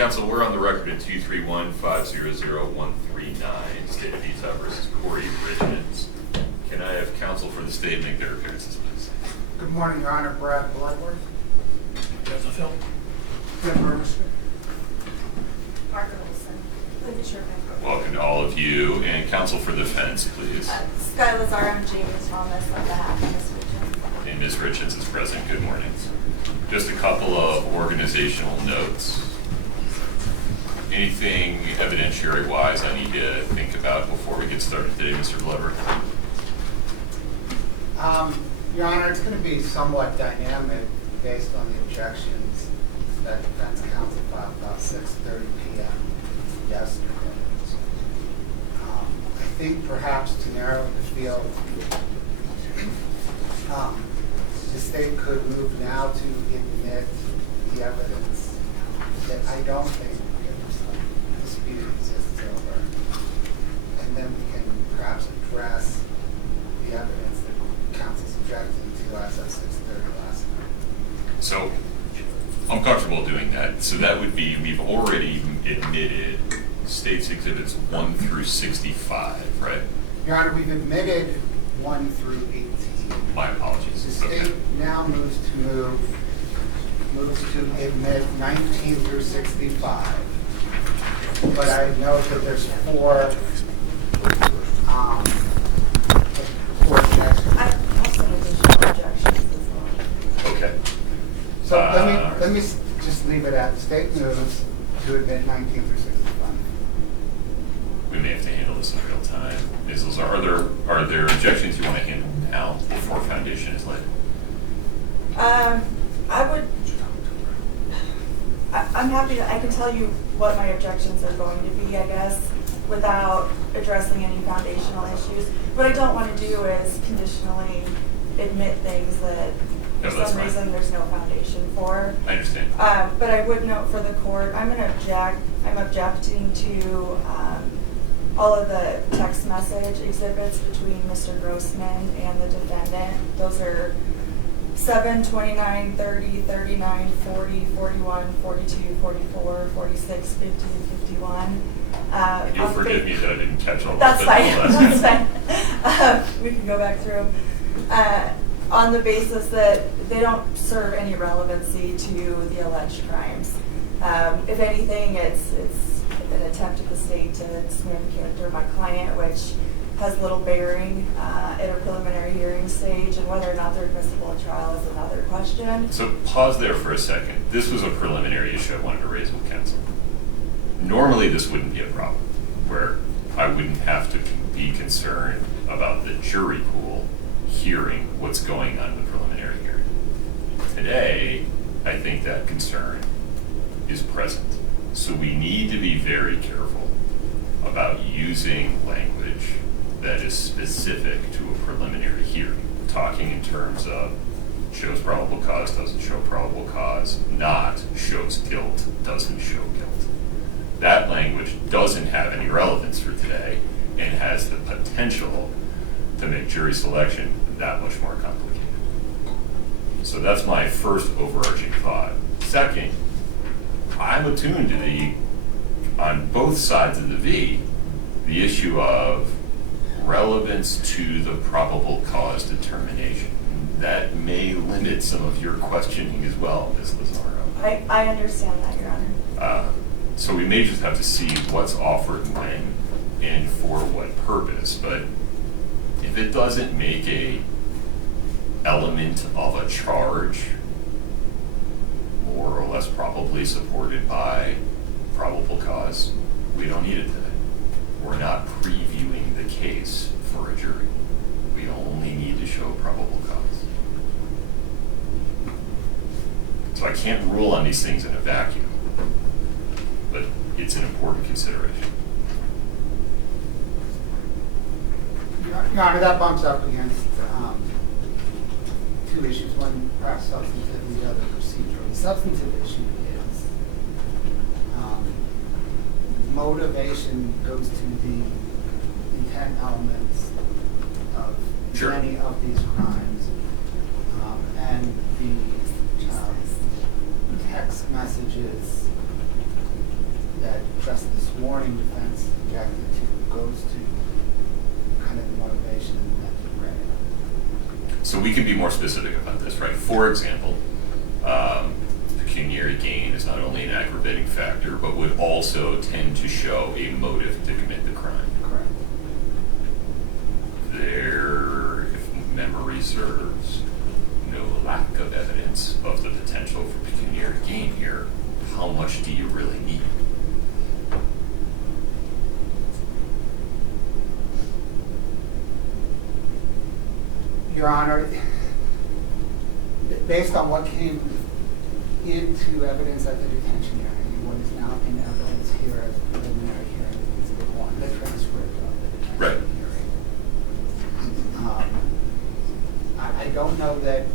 Counsel, we're on the record at 231-500-139, State of Utah versus Kouri Richins. Can I have counsel for the state make their appearances, please? Good morning, Your Honor. Brad Bloodworth. Joseph Hill. Tim Burmester. Margaret Wilson. Linda Sherman. Welcome to all of you, and counsel for the defense, please. Sky Lazar and Jamie Thomas on behalf of Ms. Richins. And Ms. Richins is present. Good morning. Just a couple of organizational notes. Anything evidentiary-wise I need to think about before we get started today, Mr. Bloodworth? Your Honor, it's going to be somewhat dynamic based on the objections that defense counsel filed about 6:30 p.m. yesterday. I think perhaps to narrow the field, the state could move now to admit the evidence that I don't think dispute exists over, and then we can perhaps address the evidence that counsel's objected to as of 6:30 last night. So I'm comfortable doing that. So that would be, we've already admitted states exhibits 1 through 65, right? Your Honor, we've admitted 1 through 18. My apologies. The state now moves to admit 19 through 65. But I note that there's four objections. I also have additional objections as well. Okay. So let me just leave it at the state moves to admit 19 through 65. We may have to handle this in real time. Ms. Lazar, are there objections you want to handle now before foundation is laid? I'm happy to, I can tell you what my objections are going to be, I guess, without addressing any foundational issues. What I don't want to do is conditionally admit things that for some reason there's no foundation for. I understand. But I would note for the court, I'm objecting to all of the text message exhibits between Mr. Grossman and the defendant. Those are 7, 29, 30, 39, 40, 41, 42, 44, 46, 50, and 51. You'll forgive me that I didn't catch all that. That's fine. We can go back through. On the basis that they don't serve any relevancy to the alleged crimes. If anything, it's an attempt at the state to smear the character of my client, which has little bearing at a preliminary hearing stage, and whether or not they're admissible at trial is another question. So pause there for a second. This was a preliminary issue I wanted to raise with counsel. Normally this wouldn't be a problem, where I wouldn't have to be concerned about the jury pool hearing what's going on in the preliminary hearing. Today, I think that concern is present. So we need to be very careful about using language that is specific to a preliminary hearing, talking in terms of shows probable cause, doesn't show probable cause, not shows guilt, doesn't show guilt. That language doesn't have any relevance for today and has the potential to make jury selection that much more complicated. So that's my first overarching thought. Second, I'm attuned to on both sides of the V, the issue of relevance to the probable cause determination. That may limit some of your questioning as well, Ms. Lazaro. I understand that, Your Honor. So we may just have to see what's offered when and for what purpose, but if it doesn't make a element of a charge more or less probably supported by probable cause, we don't need it today. We're not previewing the case for a jury. We only need to show probable cause. So I can't rule on these things in a vacuum, but it's an important consideration. Your Honor, that bumps up against two issues, one perhaps substantive and the other procedural. The substantive issue is motivation goes to the intent elements of many of these crimes, and the text messages warning defense objected to goes to kind of the motivation and the mental ready. So we can be more specific about this, right? For example, pecuniary gain is not only an aggravating factor, but would also tend to show a motive to commit the crime. Correct. There, if memory serves, no lack of evidence of the potential for pecuniary gain here. How much do you really need? Your Honor, based on what came into evidence at the detention hearing and what is now in evidence here as preliminary hearing, Exhibit 1, the transcript of the detention hearing. I don't know that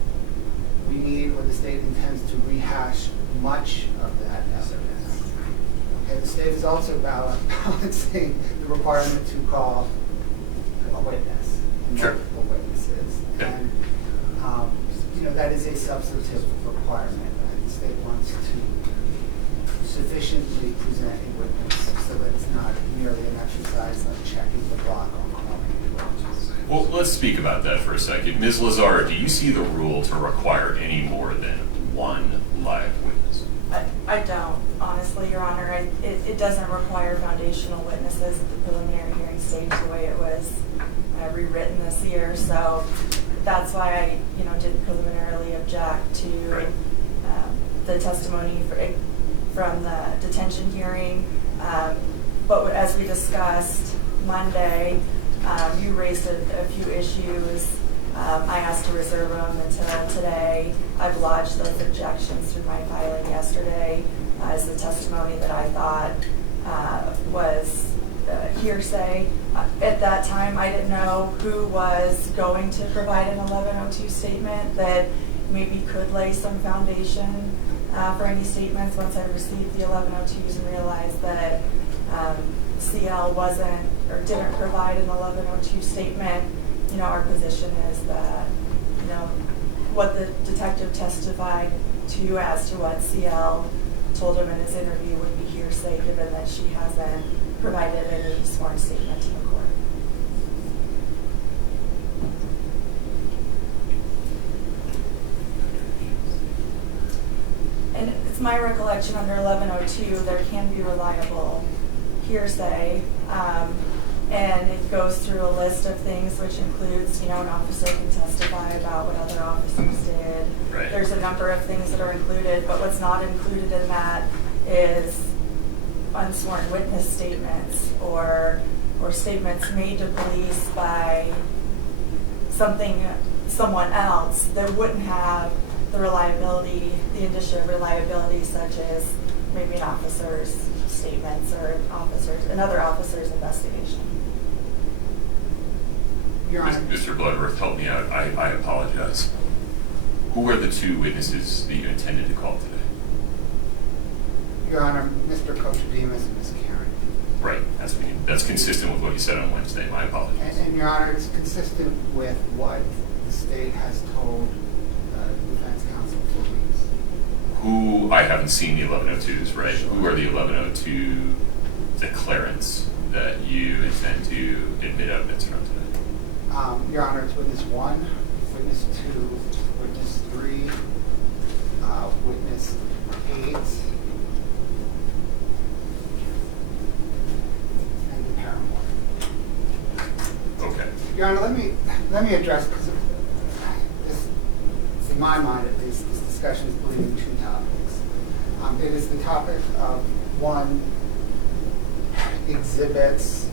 we need or the state intends to rehash much of that evidence. Okay, the state is also balancing the requirement to call a witness, multiple witnesses. Yeah. And, that is a substantive requirement. The state wants to sufficiently present a witness so that it's not merely an exercise of checking the block on calling witnesses. Well, let's speak about that for a second. Ms. Lazar, do you see the rule to require any more than one live witness? I don't, honestly, Your Honor. It doesn't require foundational witnesses at the preliminary hearing stage the way it was rewritten this year. So that's why I, didn't preliminarily object to Right. the testimony from the detention hearing. But as we discussed Monday, you raised a few issues. I asked to reserve them until today. I've lodged those objections through my filing yesterday as the testimony that I thought was hearsay. At that time, I didn't know who was going to provide an 1102 statement that maybe could lay some foundation for any statements. Once I received the 1102s and realized that CL wasn't or didn't provide an 1102 statement, our position is that, what the detective testified to as to what CL told him in his interview would be hearsay, given that she hasn't provided any sworn statement to the court. And it's my recollection under 1102, there can be reliable hearsay. And it goes through a list of things, which includes, an officer can testify about what other officers did. Right. There's a number of things that are included, but what's not included in that is unsworn witness statements or statements made to police by someone else that wouldn't have the reliability, the indicia of reliability, such as maybe an officer's statements or another officer's investigation. Your Honor. Mr. Bloodworth, help me out. I apologize. Who were the two witnesses that you intended to call today? Your Honor, Mr. Kochademus and Ms. Karen. Right. That's consistent with what you said on Wednesday. My apologies. And Your Honor, it's consistent with what the state has told the defense counsel for weeks. Who, I haven't seen the 1102s, right? Sure. Who are the 1102 declarants that you intend to admit evidence from today? Your Honor, it's witness 1, witness 2, witness 3, witness 8, and the paramour. Okay. Your Honor, let me address, because this, in my mind at least, this discussion is bleeding two topics. It is the topic of, 1, exhibits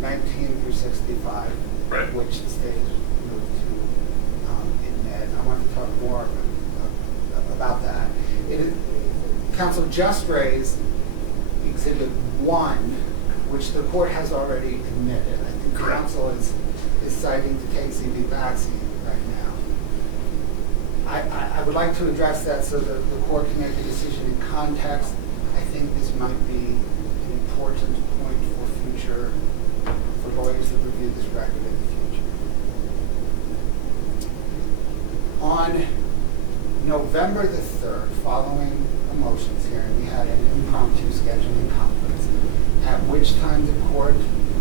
19 through 65, right, which the state has moved to admit. I want to talk more about that. Counsel just raised exhibit 1, which the court has already admitted. I think correct. Counsel is citing the KCB vaccine right now. I would like to address that so that the court can make a decision in context. I think this might be an important point for lawyers to review this record in the future. On November the 3rd, following a motions hearing, we had an impromptu scheduling conference at which time the court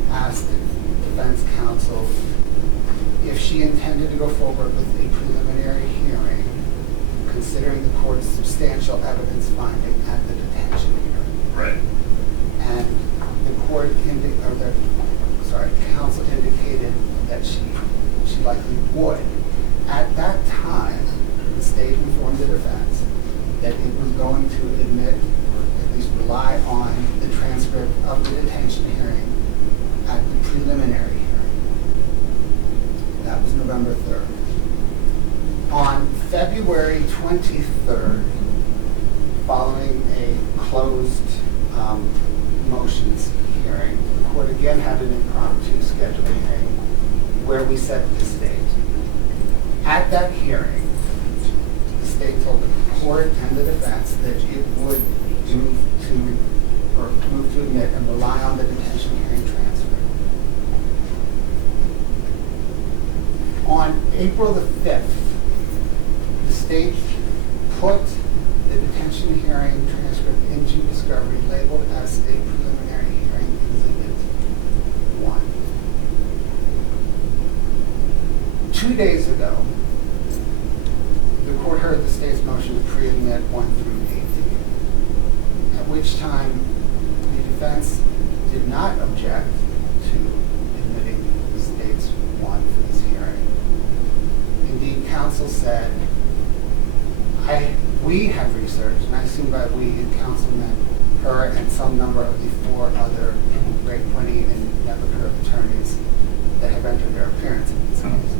asked defense counsel if she intended to go forward with a preliminary hearing, considering the court's substantial evidence finding at the detention hearing. Right. And the counsel indicated that she likely would. At that time, the state informed the defense that it was going to admit, or at least rely on, the transcript of the detention hearing at the preliminary hearing. That was November 3rd. On February 23rd, following a closed motions hearing, the court again had an impromptu scheduling hearing where we set this date. At that hearing, the state told the court and the defense that it would move to admit and rely on the detention hearing transcript. On April the 5th, the state put the detention hearing transcript into discovery, labeled as State Preliminary Hearing Exhibit 1. 2 days ago, the court heard the state's motion to pre-admit 1 through 18, at which time the defense did not object to admitting the state's 1 for this hearing. Indeed, counsel said, we have researched, and I assume by we, counsel meant her and some number of the 4 other Great Pointy and Nebuchadnezzar attorneys that have entered their appearance in this case.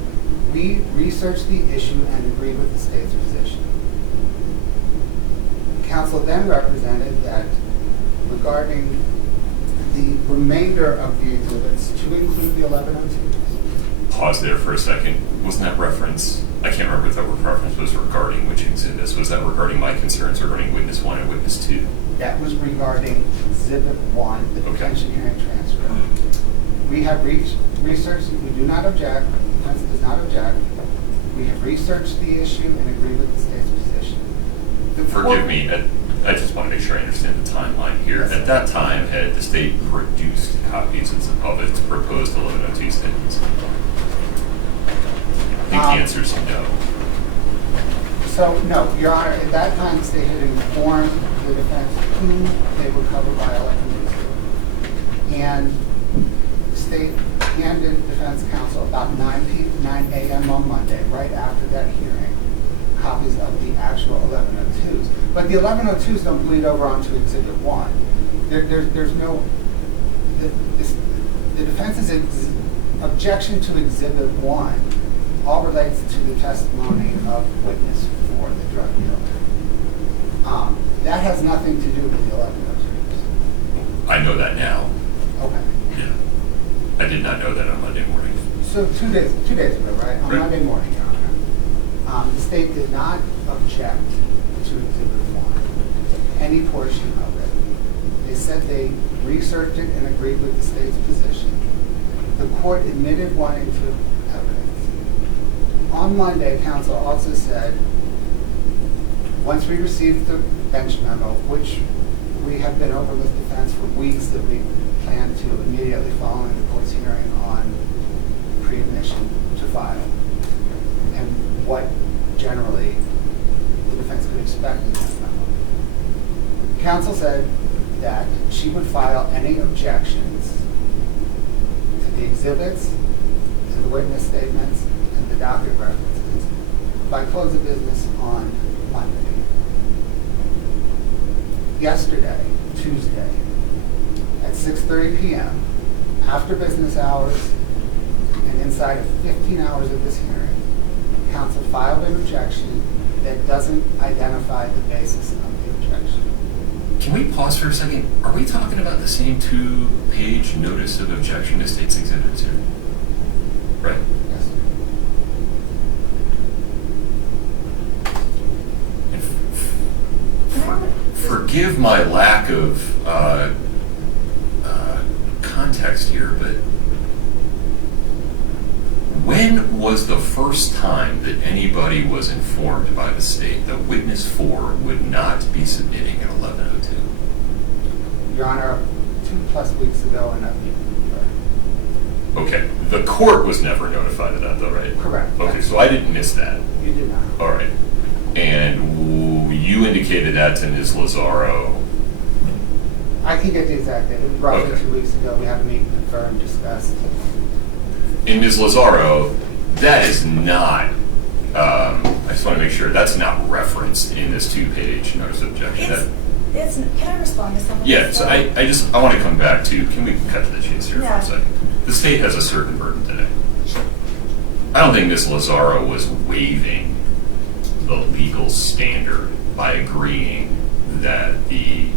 We researched the issue and agreed with the state's position. Counsel then represented that regarding the remainder of the exhibits, to include the 1102s. Pause there for a second. Wasn't that reference, I can't remember if that reference was regarding which exhibits. Was that regarding my concerns regarding witness 1 and witness 2? That was regarding exhibit 1, the detention hearing transcript. We have researched, we do not object, the defense does not object. We have researched the issue and agreed with the state's position. Forgive me, I just want to make sure I understand the timeline here. Yes, At that time, had the state produced copies of its proposed 1102 statements? I think the answer is no. So, no, Your Honor, at that time, the state had informed the defense who they were covered by 1102. And the state handed defense counsel about 9 a.m. on Monday, right after that hearing, copies of the actual 1102s. But the 1102s don't bleed over onto Exhibit 1. There's no, the defense's objection to Exhibit 1 all relates to the testimony of witness for the drug dealer. That has nothing to do with the 1102s. I know that now. Okay. Yeah. I did not know that on Monday morning. So 2 days ago, right? On Monday morning, Your Honor, the state did not object to Exhibit 1, any portion of it. They said they researched it and agreed with the state's position. The court admitted 1 into evidence. On Monday, counsel also said, once we received the bench memo, which we have been over with defense for weeks, that we plan to immediately following the court's hearing on pre-admission to file, and what generally the defense could expect in that memo. Counsel said that she would file any objections to the exhibits, to the witness statements, and the docket references by close of business on Monday. Yesterday, Tuesday, at 6:30 p.m., after business hours and inside of 15 hours of this hearing, counsel filed an objection that doesn't identify the basis of the objection. Can we pause for a second? Are we talking about the same 2-page notice of objection to state's exhibits here? Right. Yes. Forgive my lack of context here, but when was the first time that anybody was informed by the state that witness 4 would not be submitting an 1102? Your Honor, to 2+ weeks ago, and Okay, the court was never notified of that though, right? correct. Okay, so I didn't miss that. You did not. All right. And you indicated that to Ms. Lazaro. I can get the exact date. It was roughly Okay. 2 weeks ago. We had a meeting, confirmed, discussed. And Ms. Lazaro, that is not, I just want to make sure, that's not referenced in this 2-page notice of objection. Can I respond to something? Yeah, so I want to come back to, can we cut to the chase here for Yeah. a second? The state has a certain burden today. I don't think Ms. Lazaro was waiving the legal standard by agreeing that the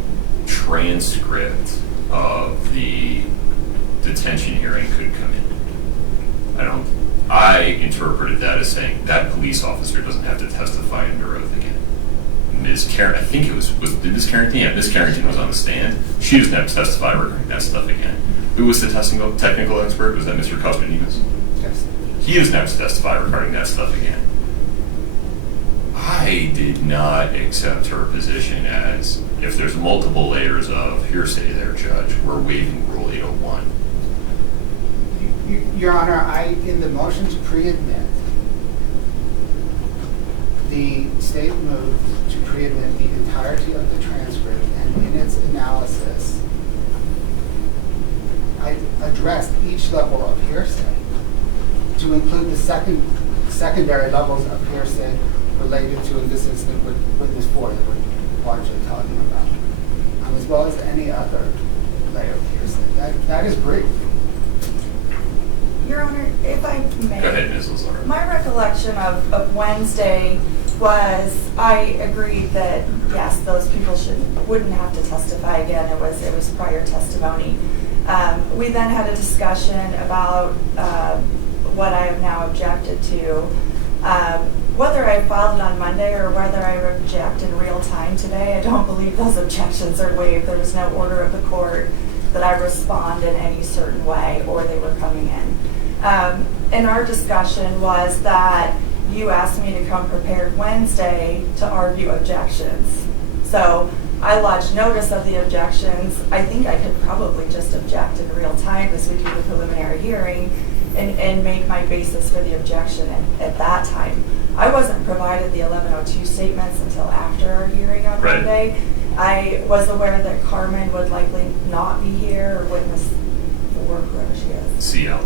transcript of the detention hearing could come in. I interpreted that as saying that police officer doesn't have to testify under oath again. Ms. Carrington, I think it was did Ms. Carrington? Yeah, Ms. Carrington was on the stand. She doesn't have to testify regarding that stuff again. Who was the technical expert? Was that Mr. Costas? Yes. He doesn't have to testify regarding that stuff again. I did not accept her position as, if there's multiple layers of hearsay there, Judge, we're waiving Rule 801. Your Honor, in the motion to pre-admit, the state moved to pre-admit the entirety of the transcript, and in its analysis, I addressed each level of hearsay to include the secondary levels of hearsay related to, in this instance, witness 4 that we're largely talking about, as well as any other layer of hearsay. That is brief. Your Honor, if I may. Go ahead, Ms. Lazaro. My recollection of Wednesday was I agreed that, yes, those people wouldn't have to testify again. It was prior testimony. We then had a discussion about what I have now objected to. Whether I filed it on Monday or whether I object in real time today, I don't believe those objections are waived. There was no order of the court that I respond in any certain way or they were coming in. And our discussion was that you asked me to come prepared Wednesday to argue objections. So I lodged notice of the objections. I think I could probably just object in real time as we do the preliminary hearing and make my basis for the objection at that time. I wasn't provided the 1102 statements until after our hearing on Right. Monday. I was aware that Carmen would likely not be here, or witness 4, whoever she is. CL.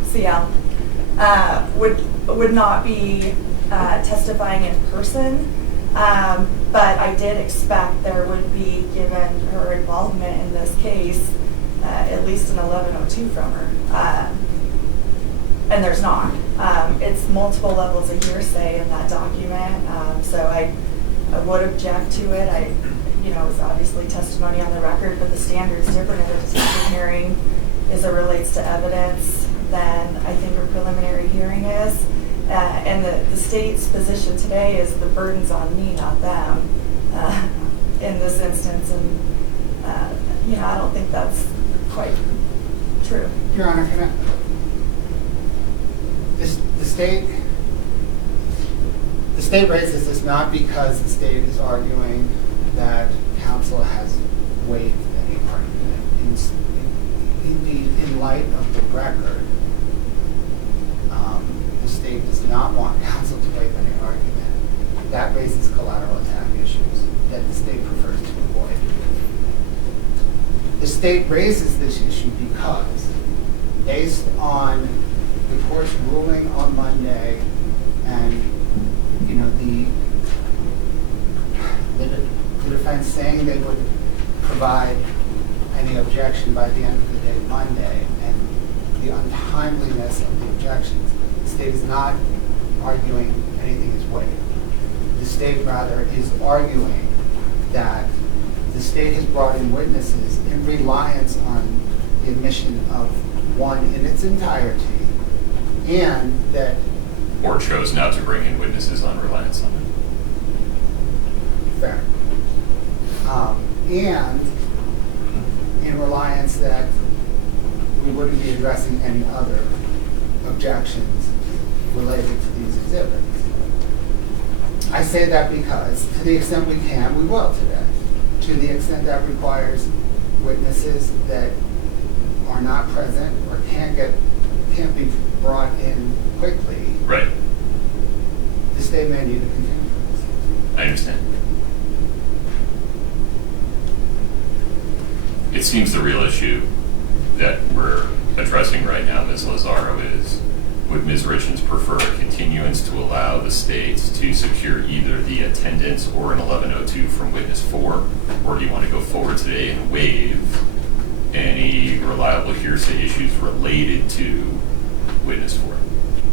Would not be testifying in person, but I did expect there would be, given her involvement in this case, at least an 1102 from her. And there's not. It's multiple levels of hearsay in that document, so I would object to it. It was obviously testimony on the record, but the standard's different in a detention hearing as it relates to evidence than I think a preliminary hearing is. And the state's position today is the burden's on me, not them, in this instance. And, I don't think that's quite true. Your Honor, can I? The state raises this not because the state is arguing that counsel has waived any argument. Indeed, in light of the record, the state does not want counsel to waive any argument. That raises collateral attack issues that the state prefers to avoid. The state raises this issue because, based on the court's ruling on Monday and the defense saying they would provide any objection by the end of the day Monday, and the untimeliness of the objections, the state is not arguing anything is waived. The state, rather, is arguing that the state has brought in witnesses in reliance on the admission of one in its entirety, and that... Or chose not to bring in witnesses on reliance on it. Fair. And in reliance that we wouldn't be addressing any other objections related to these exhibits. I say that because, to the extent we can, we will today. To the extent that requires witnesses that are not present or can't be brought in quickly, Right. the state may need a continuance. I understand. It seems the real issue that we're addressing right now, Ms. Lazaro, is would Ms. Richins prefer a continuance to allow the states to secure either the attendance or an 1102 from witness 4, or do you want to go forward today and waive any reliable hearsay issues related to witness 4?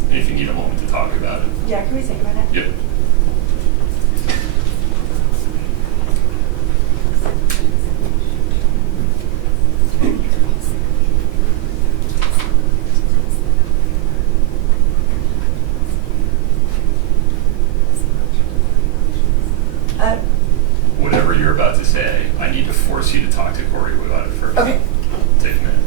And if you need a moment to talk about it. Yeah, can we take a minute? Yep. Whatever you're about to say, I need to force you to talk to Kouri about it first. Okay. Take a minute.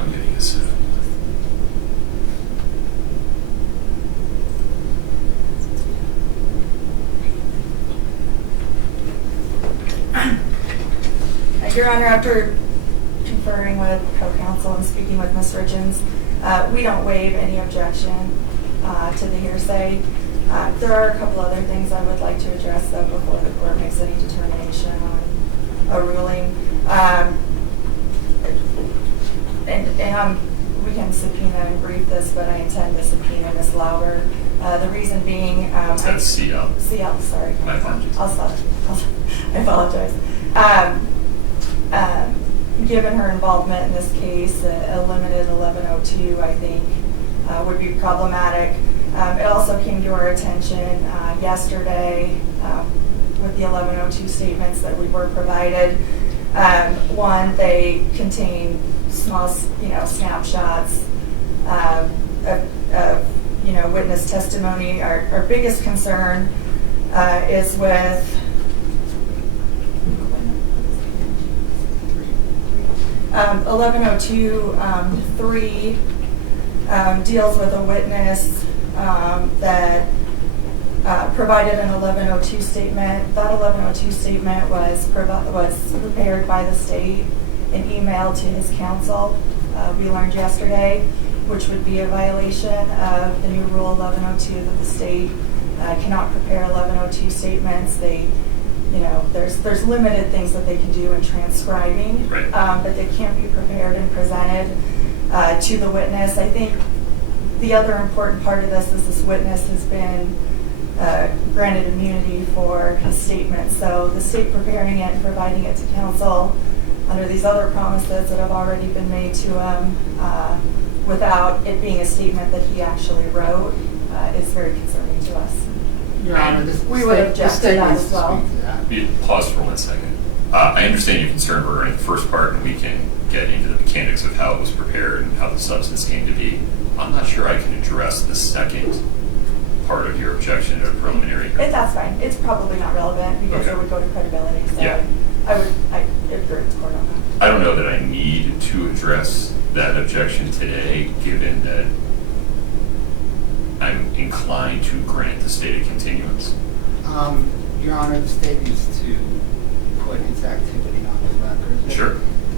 I'm getting a set up. Your Honor, after conferring with co-counsel and speaking with Ms. Richins, we don't waive any objection to the hearsay. There are a couple other things I would like to address though before the court makes any determination on a ruling. We can subpoena and brief this, but I intend to subpoena Ms. Lauber. The reason being... That's CL. CL, sorry. My apologies. I apologize. Given her involvement in this case, a limited 1102, I think, would be problematic. It also came to our attention yesterday with the 1102 statements that we were provided. One, they contain small, snapshots of witness testimony. Our biggest concern is with 1102-3 deals with a witness that provided an 1102 statement. That 1102 statement was prepared by the state and emailed to his counsel. We learned yesterday, which would be a violation of the new rule 1102 that the state cannot prepare 1102 statements. There's limited things that they can do in transcribing, Right. But they can't be prepared and presented to the witness. I think the other important part of this is this witness has been granted immunity for his statement. So the state preparing it and providing it to counsel under these other promises that have already been made to him without it being a statement that he actually wrote is very concerning to us. Your Honor, We would object to that as well. Pause for 1 second. I understand your concern regarding the first part, and we can get into the mechanics of how it was prepared and how the substance came to be. I'm not sure I can address the second part of your objection to a preliminary hearing. That's fine. It's probably not relevant because Okay. it would go to credibility. So Yeah. I agree with the court on that. I don't know that I need to address that objection today, given that I'm inclined to grant the state a continuance. Your Honor, the state needs to put its activity on the record. Sure.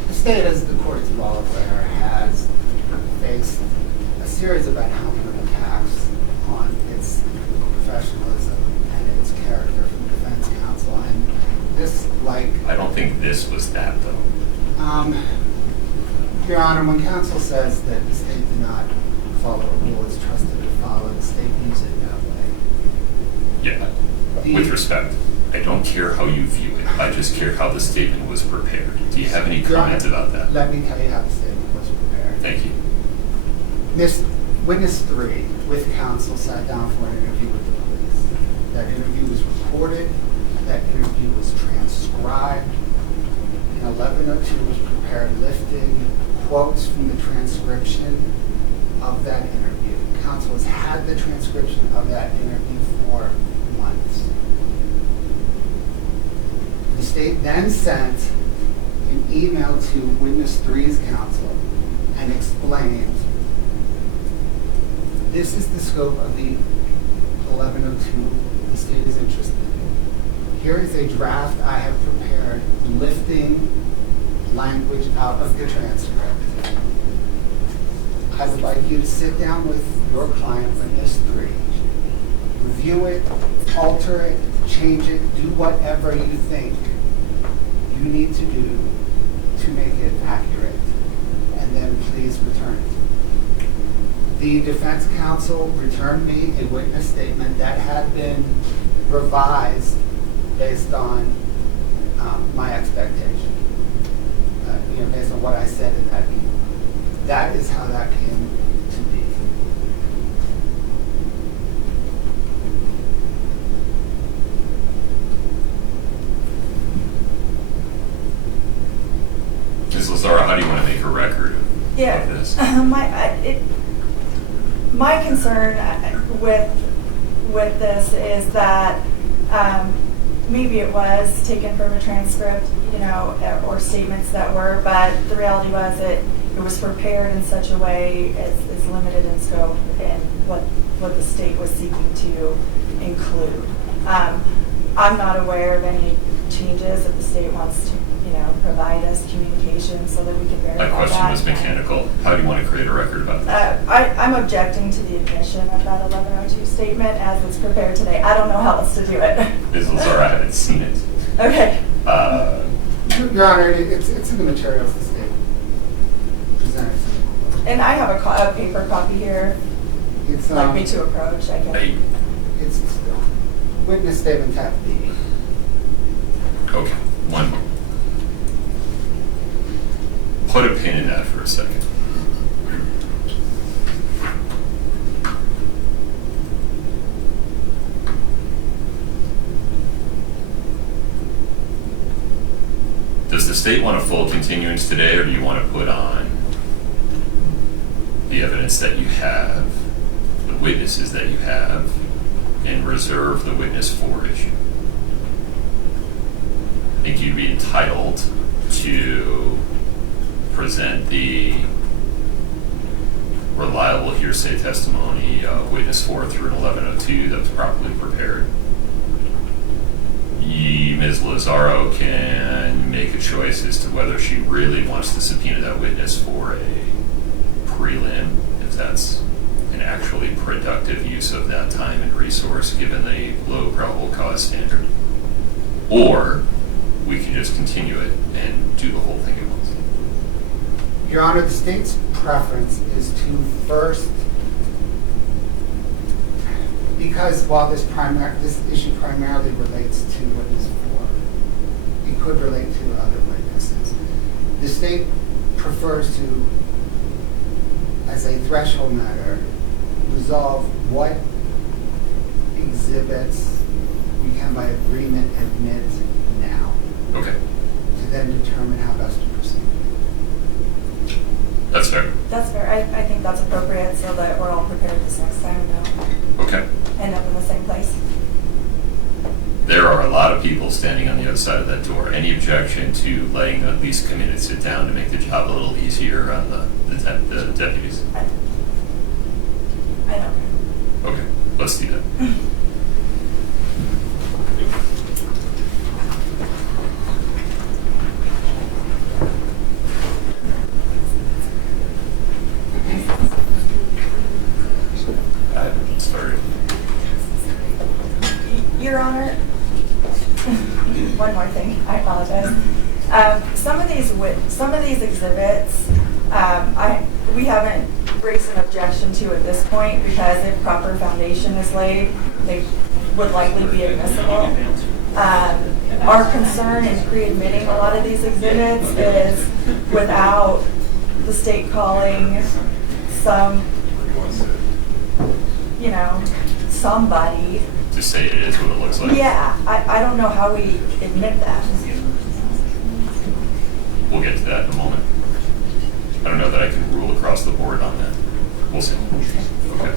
The state, as the court is well aware, has faced a series of ad hominem attacks on its professionalism and its character from defense counsel. And this, I don't think this was that, though. Your Honor, when counsel says that the state did not follow a rule it's trusted to follow, the state views it that way. Yeah. With respect, I don't care how you view it. I just care how the statement was prepared. Do you have any Your Honor, comment about that? Let me tell you how the statement was prepared. Thank you. witness 3 with counsel sat down for an interview with the police. That interview was recorded. That interview was transcribed. In 1102 was prepared lifting quotes from the transcription of that interview. Counsel has had the transcription of that interview for months. The state then sent an email to witness 3's counsel and explained, this is the scope of the 1102 the state is interested in. Here is a draft I have prepared lifting language out of the transcript. I would like you to sit down with your client, witness 3, review it, alter it, change it, do whatever you think you need to do to make it accurate, and then please return it. The defense counsel returned me a witness statement that had been revised based on my expectation, based on what I said in that email. That is how that came to be. Ms. Lazara, how do you want to make a record of this? My concern with this is that maybe it was taken from a transcript, or statements that were, but the reality was it was prepared in such a way as limited in scope in what the state was seeking to include. I'm not aware of any changes that the state wants to, provide us communication so that we can verify that. My question was mechanical. How do you want to create a record about that? I'm objecting to the admission of that 1102 statement as it's prepared today. I don't know how else to do it. Ms. Lazara, I haven't seen it. Okay. Your Honor, it's in the materials the state presented. And I have a paper copy here. It's like me to approach. I can. It's witness statement tab B. Okay, one moment. Put a pin in that for a second. Does the state want a full continuance today, or do you want to put on the evidence that you have, the witnesses that you have, and reserve the witness 4 issue? I think you'd be entitled to present the reliable hearsay testimony of witness 4 through an 1102 that was properly prepared. Ms. Lazaro can make a choice as to whether she really wants to subpoena that witness for a prelim, if that's an actually productive use of that time and resource given the low probable cause standard. Or we can just continue it and do the whole thing at once. Your Honor, the state's preference is to first, because while this issue primarily relates to witness 4, it could relate to other witnesses. The state prefers to, as a threshold matter, resolve what exhibits we can by agreement admit now. Okay. To then determine how best to proceed. That's fair. That's fair. I think that's appropriate so that we're all prepared this next time and don't Okay. end up in the same place. There are a lot of people standing on the other side of that door. Any objection to letting at least come in and sit down to make the job a little easier on the deputies? I don't. Okay, let's do that. Your Honor, one more thing. I apologize. Some of these exhibits, we haven't raised an objection to at this point because if proper foundation is laid, they would likely be admissible. Our concern in pre-admitting a lot of these exhibits is without the state calling some you know, somebody. To say it is what it looks like. Yeah, I don't know how we admit that. We'll get to that in a moment. I don't know that I can rule across the board on that. We'll see. Okay.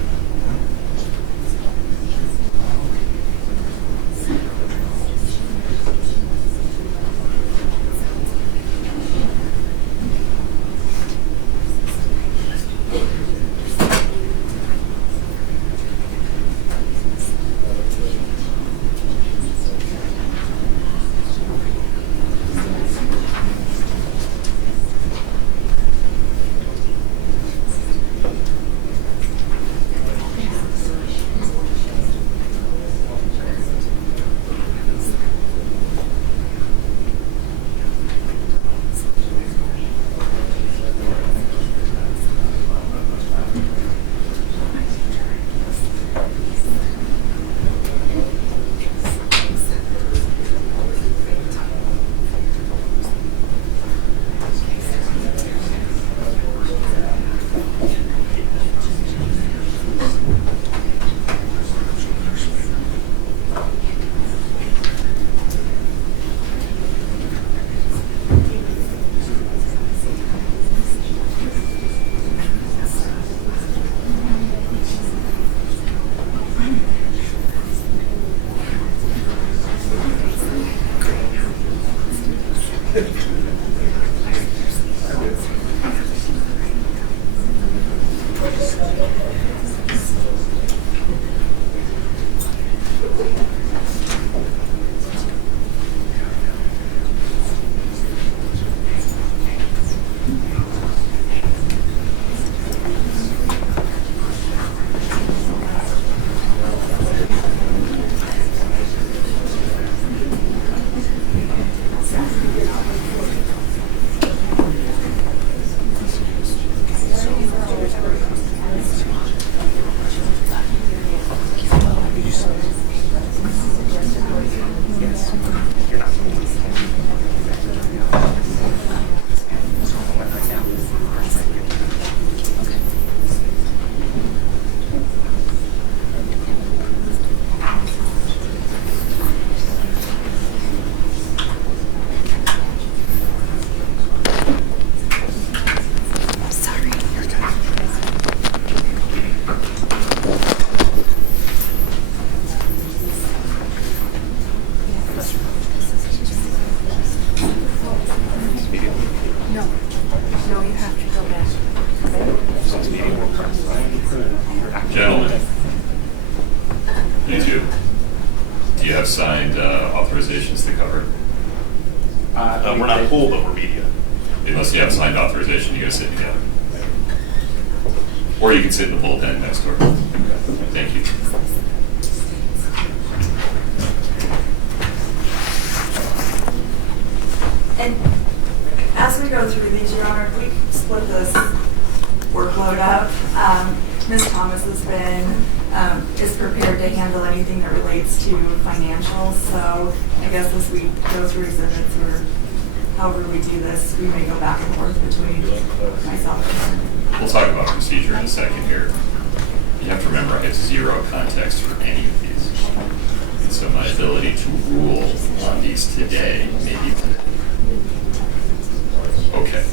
Gentlemen, you two, do you have signed authorizations to cover? We're not pool, but we're media. Unless you have signed authorization, you gotta sit together. Or you can sit in the bullpen next door. Thank you. And as we go through these, Your Honor, we split this workload up. Ms. Thomas has been, is prepared to handle anything that relates to financials. So I guess as we go through exhibits or however we do this, we may go back and forth between myself and her. We'll talk about procedure in a second here. You have to remember I have zero context for any of these. And so my ability to rule on these today may be limited. Okay.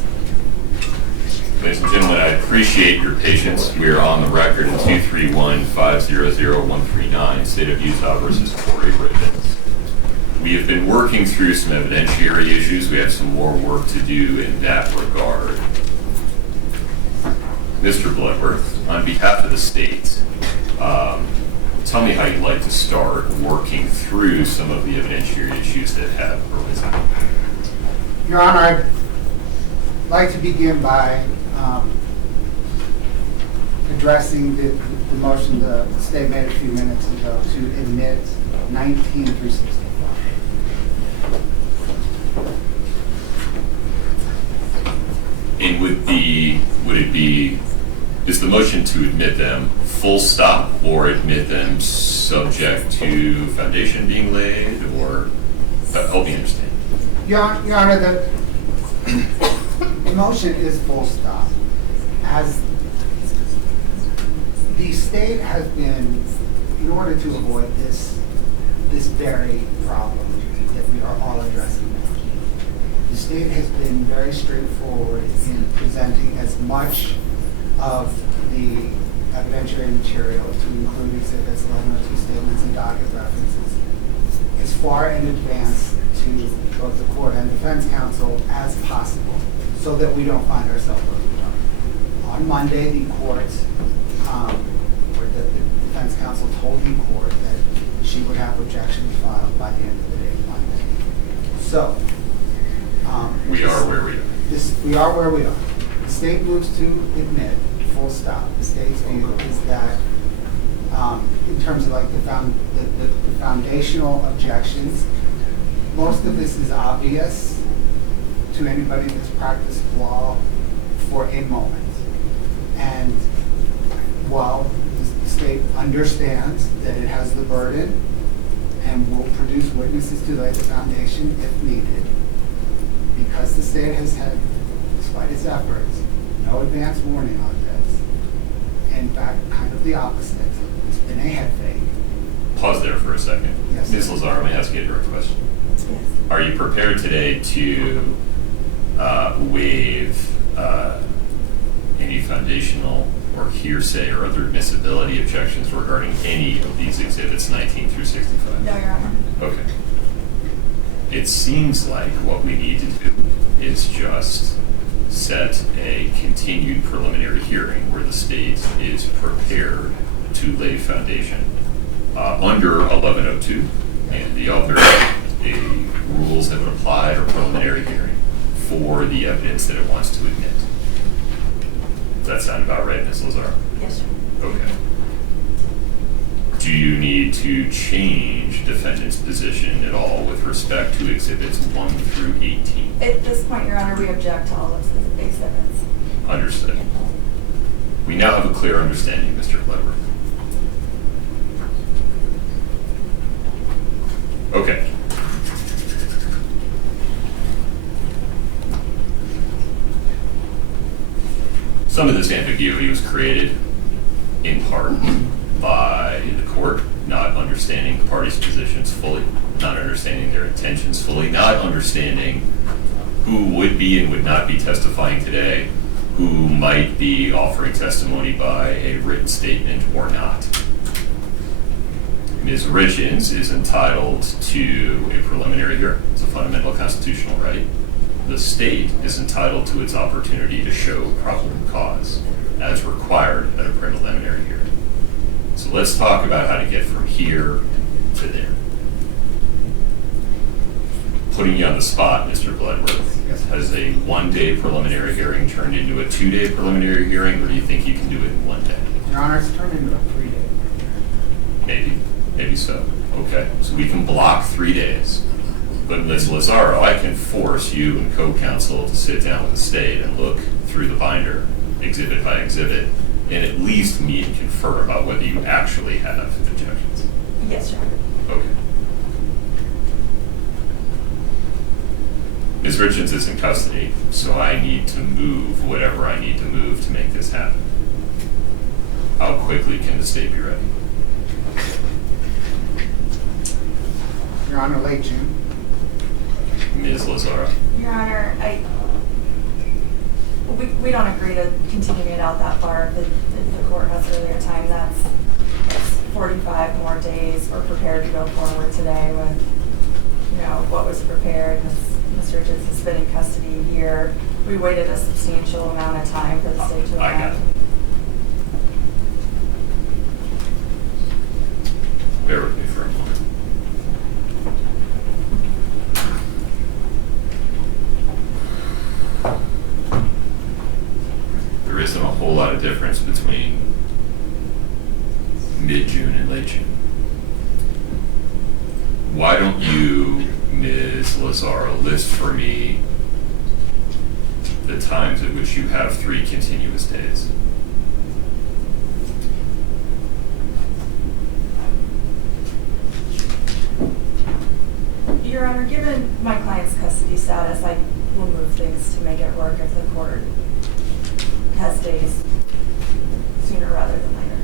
Ladies and gentlemen, I appreciate your patience. We are on the record in 231-500-139, State of Utah versus Kouri Richins. We have been working through some evidentiary issues. We have some more work to do in that regard. Mr. Bloodworth, on behalf of the state, tell me how you'd like to start working through some of the evidentiary issues that have arisen. Your Honor, I'd like to begin by addressing the motion the state made a few minutes ago to admit 19 through 65. And is the motion to admit them full stop or admit them subject to foundation being laid, or help me understand? Your Honor, the motion is full stop. As The state has been, in order to avoid this very problem that we are all addressing now, the state has been very straightforward in presenting as much of the evidentiary material to include exhibits, letter-to statements, and docket references as far in advance to both the court and defense counsel as possible, so that we don't find ourselves where we are. On Monday, the court, or the defense counsel told the court that she would have objections filed by the end of the day Monday. So, We are where we are. we are where we are. The state moves to admit, full stop. The state's view is that, in terms of like the foundational objections, most of this is obvious to anybody that's practiced law for a moment. And while the state understands that it has the burden and will produce witnesses to lay the foundation if needed, because the state has had, despite its efforts, no advance warning on this. In fact, kind of the opposite. It's been a head fake. Pause there for a second. Yes. Ms. Lazaro, may I ask you a direct question? Yes. Are you prepared today to waive any foundational or hearsay or other admissibility objections regarding any of these exhibits 19 through 65? No, Your Honor. Okay. It seems like what we need to do is just set a continued preliminary hearing where the state is prepared to lay foundation under 1102 and the other rules that would apply to a preliminary hearing for the evidence that it wants to admit. Does that sound about right, Ms. Lazaro? Yes, sir. Okay. Do you need to change defendant's position at all with respect to exhibits 1 through 18? At this point, Your Honor, we object to all of the exhibits. Understood. We now have a clear understanding, Mr. Kleber. Okay. Some of this ambiguity was created in part by the court not understanding the parties' positions fully, not understanding their intentions fully, not understanding who would be and would not be testifying today, who might be offering testimony by a written statement or not. Ms. Richins is entitled to a preliminary hearing. It's a fundamental constitutional right. The state is entitled to its opportunity to show probable cause as required at a preliminary hearing. So let's talk about how to get from here to there. Putting you on the spot, Mr. Bloodworth, Yes. has a 1-day preliminary hearing turned into a 2-day preliminary hearing, or do you think you can do it in 1 day? Your Honor, it's turned into a 3-day. Maybe so. Okay, so we can block 3 days. But Ms. Lazaro, I can force you and co-counsel to sit down with the state and look through the binder, exhibit by exhibit, and at least meet and confer about whether you actually have objections. Yes, Your Honor. Okay. Ms. Richins is in custody, so I need to move whatever I need to move to make this happen. How quickly can the state be ready? Your Honor, late June. Ms. Lazaro. Your Honor, we don't agree to continuing it out that far. If the court has earlier time, that's 45 more days. We're prepared to go forward today with, what was prepared. Ms. Richins has been in custody a year. We waited a substantial amount of time for the state to I got arrive. it. Bear with me for a moment. There isn't a whole lot of difference between mid-June and late June. Why don't you, Ms. Lazaro, list for me the times at which you have 3 continuous days? Your Honor, given my client's custody status, I will move things to make it work if the court has days sooner rather than later.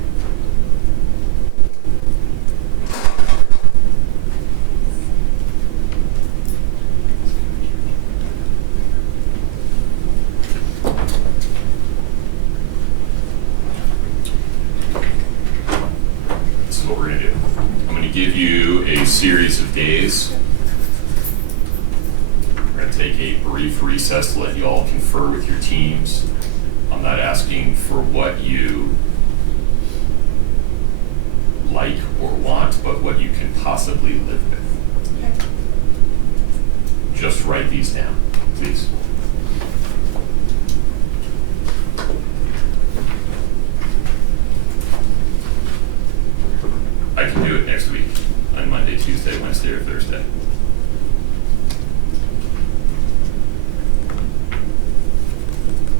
give you a series of days. We're going to take a brief recess to let you all confer with your teams. I'm not asking for what you like or want, but what you can possibly live with. Okay. Just write these down, please. I can do it next week on Monday, Tuesday, Wednesday, or Thursday.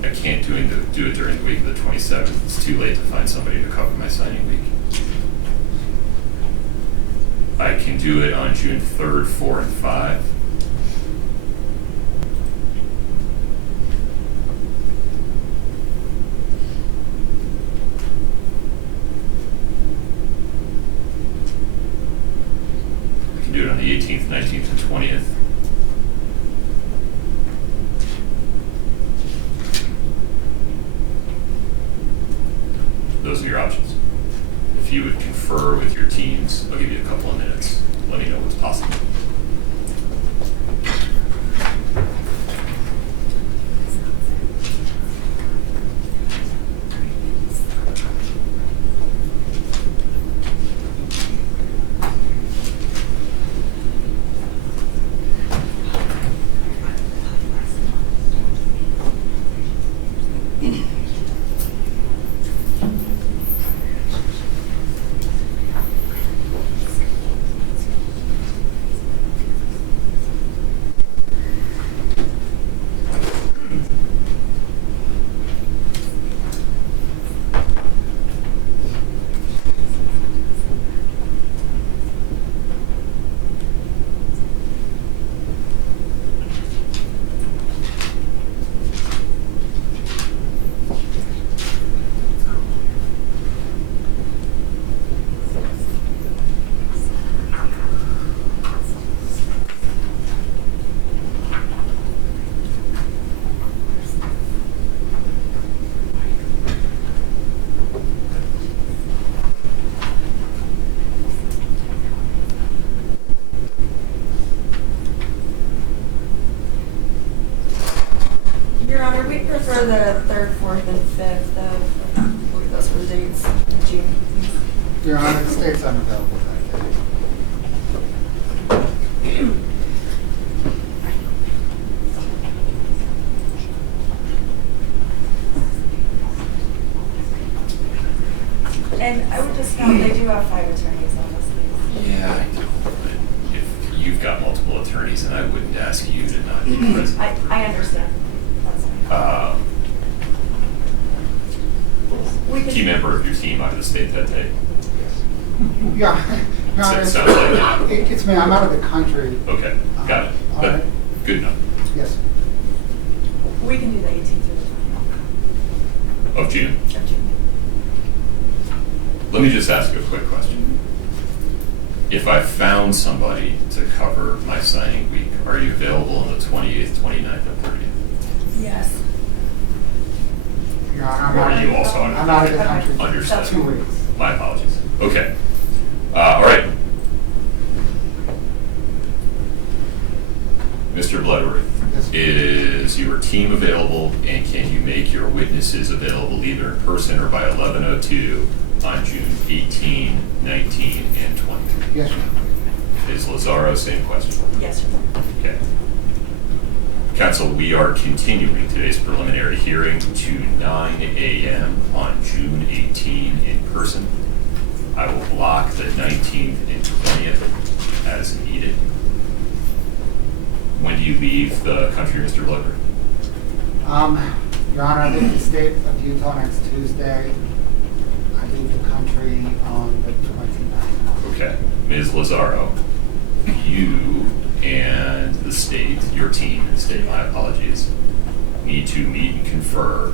I can't do it during the week of the 27th. It's too late to find somebody to cover my signing week. I can do it on June 3rd, 4, and 5. I can do it on the 18th, 19th, and 20th. Those are your options. If you would confer with your teams, I'll give you a couple of minutes. Let me know what's possible. Your Honor, we prefer the 3rd, 4th, and 5th of, look at those for the dates in June. Your Honor, the state's unavailable that day. And I would just note, they do have 5 attorneys on this case. Yeah, I know, but if you've got multiple attorneys, then I wouldn't ask you to not be present. I understand. That's fine. We Key can- member of your team out of the state that day. Yeah, Your Honor, Sounds like it. it's me, I'm out of the country. Okay, got it. All But right. good enough. Yes. We can do the 18th through the 20th Of June. of June. Let me just ask you a quick question. If I found somebody to cover my signing week, are you available on the 28th, 29th, and 30th? Yes. Your Honor, Or are you also out of I'm out of the country for Understood. 2 weeks. My apologies. Okay. All right. Mr. Bloodworth, Yes. is your team available, and can you make your witnesses available either in person or by 11:02 on June 18, 19, and 20? Yes, Your Honor. Is Lazaro, same question? Yes, Your Honor. Okay. Council, we are continuing today's preliminary hearing to 9 a.m. on June 18 in person. I will block the 19th and 20th as needed. When do you leave the country, Mr. Bloodworth? Your Honor, I leave the state of Utah next Tuesday. I leave the country on the 29th. Okay. Ms. Lazaro, you and the state, your team and the state, my apologies, need to meet and confer.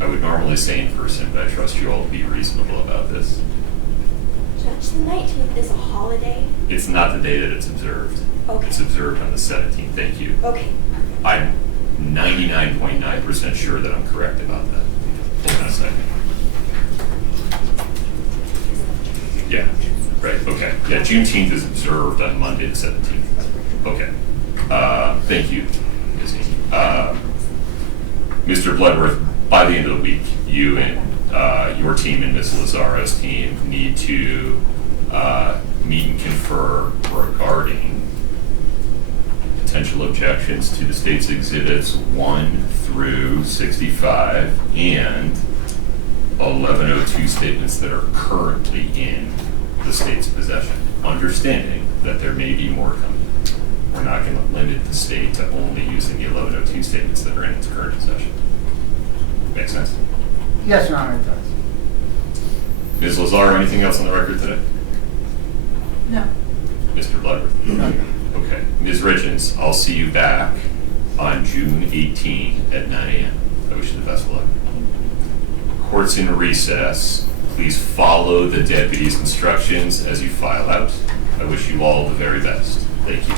I would normally say in person, but I trust you all to be reasonable about this. Judge, the 19th is a holiday. It's not the day that it's observed. Okay. It's observed on the 17th. Thank you. Okay. I'm 99.9% sure that I'm correct about that. Hold on a second. Yeah, right, okay. Yeah, Juneteenth is observed on Monday the 17th. Okay. Thank you, Izzy. Mr. Bloodworth, by the end of the week, you and your team and Ms. Lazzaro's team need to meet and confer regarding potential objections to the state's exhibits 1 through 65 and 1102 statements that are currently in the state's possession, understanding that there may be more coming. We're not going to limit the state to only using the 1102 statements that are in its current possession. Make sense? Yes, Your Honor, it does. Ms. Lazzaro, anything else on the record today? No. Mr. Bloodworth? Okay. Ms. Richins, I'll see you back on June 18 at 9 a.m. I wish you the best of luck. Court's in recess. Please follow the deputy's instructions as you file out. I wish you all the very best. Thank you.